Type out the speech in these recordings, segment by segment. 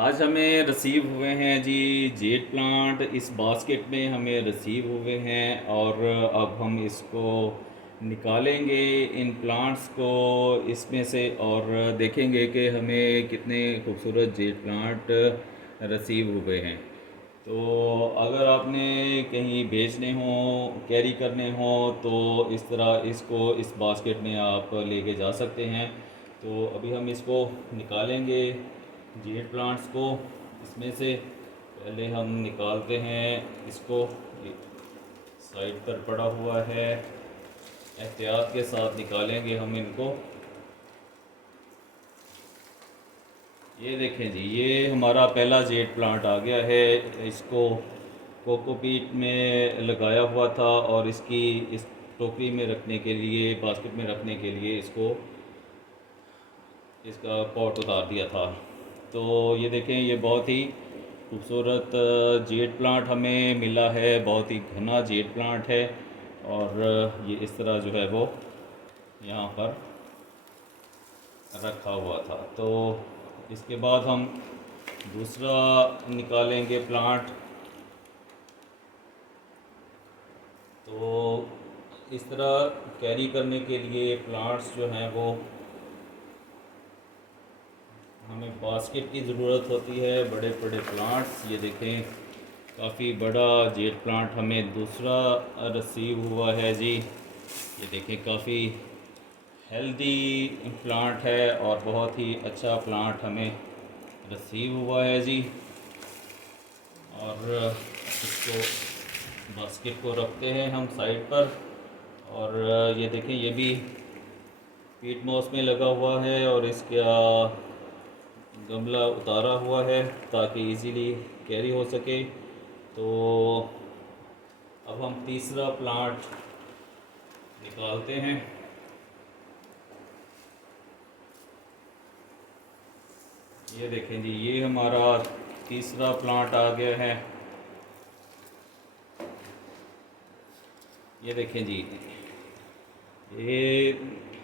आज हमें रिसीव हुए हैं जी जेट प्लांट। इस बास्केट में हमें रिसीव हुए हैं और अब हम इसको निकालेंगे इन प्लांट्स को इसमें से और देखेंगे कि हमें कितने खूबसूरत जेट प्लांट रिसीव हुए हैं। तो अगर आपने कहीं भेजने हो, कैरी करने हो, तो इस तरह इसको इस बास्केट में आप लेके जा सकते हैं। तो अभी हम इसको निकालेंगे जेट प्लांट्स को इसमें से। पहले हम निकालते हैं इसको, साइड पर पड़ा हुआ है, एहतियात के साथ निकालेंगे हम इनको। ये देखें जी, ये हमारा पहला जेट प्लांट आ गया है। इसको कोकोपीट में लगाया हुआ था और इसकी इस टोकरी में रखने के लिए, बास्केट में रखने के लिए इसको इसका पॉट उतार दिया था। तो ये देखें, ये बहुत ही खूबसूरत जेट प्लांट हमें मिला है। बहुत ही घना जेट प्लांट है और ये इस तरह जो है वो यहाँ पर रखा हुआ था। तो इसके बाद हम दूसरा निकालेंगे प्लांट। तो इस तरह कैरी करने के लिए प्लांट्स जो हैं वो हमें बास्केट की ज़रूरत होती है। बड़े बड़े प्लांट्स, ये देखें काफ़ी बड़ा जेट प्लांट हमें दूसरा रिसीव हुआ है जी। ये देखें काफ़ी हेल्दी प्लांट है और बहुत ही अच्छा प्लांट हमें रिसीव हुआ है जी। और इसको बास्केट को रखते हैं हम साइड पर। और ये देखें, ये भी पीट मॉस में लगा हुआ है और इसका गमला उतारा हुआ है ताकि इजीली कैरी हो सके। तो अब हम तीसरा प्लांट निकालते हैं। ये देखें जी, ये हमारा तीसरा प्लांट आ गया है। ये देखें जी, ये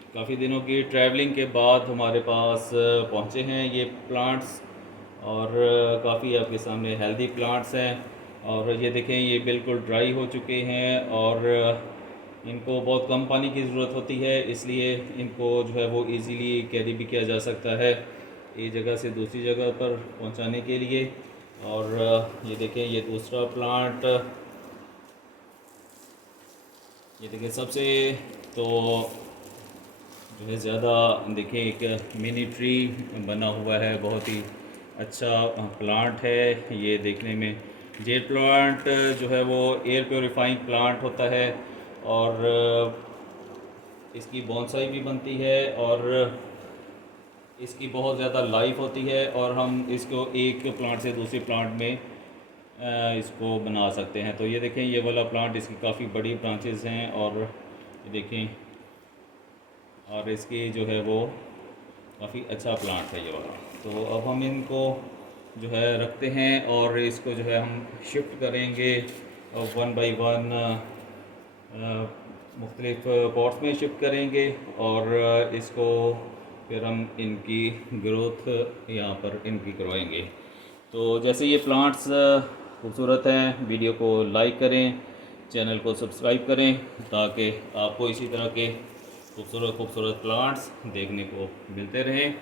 काफ़ी दिनों की ट्रैवलिंग के बाद हमारे पास पहुँचे हैं ये प्लांट्स। और काफ़ी आपके सामने हेल्दी प्लांट्स हैं। और ये देखें, ये बिल्कुल ड्राई हो चुके हैं और इनको बहुत कम पानी की ज़रूरत होती है, इसलिए इनको जो है वो इजीली कैरी भी किया जा सकता है एक जगह से दूसरी जगह पर पहुंचाने के लिए। और ये देखें, ये दूसरा प्लांट, ये देखें सबसे तो जो है ज़्यादा देखें एक मिनी ट्री बना हुआ है। बहुत ही अच्छा प्लांट है ये देखने में। जेट प्लांट जो है वो एयर प्योरीफाइंग प्लांट होता है और इसकी बोनसाई भी बनती है और इसकी बहुत ज़्यादा लाइफ होती है। और हम इसको एक प्लांट से दूसरे प्लांट में इसको बना सकते हैं। तो ये देखें, ये वाला प्लांट, इसकी काफ़ी बड़ी ब्रांचेस हैं और ये देखें, और इसकी जो है वो काफ़ी अच्छा प्लांट है ये वाला। तो अब हम इनको जो है रखते हैं और इसको जो है हम शिफ्ट करेंगे वन बाय वन मुख्तलिफ़ पॉट्स में शिफ्ट करेंगे और इसको फिर हम इनकी ग्रोथ यहाँ पर इनकी करवाएंगे। तो जैसे ये प्लांट्स खूबसूरत हैं, वीडियो को लाइक करें, चैनल को सब्सक्राइब करें ताकि आपको इसी तरह के खूबसूरत खूबसूरत प्लांट्स देखने को मिलते रहें।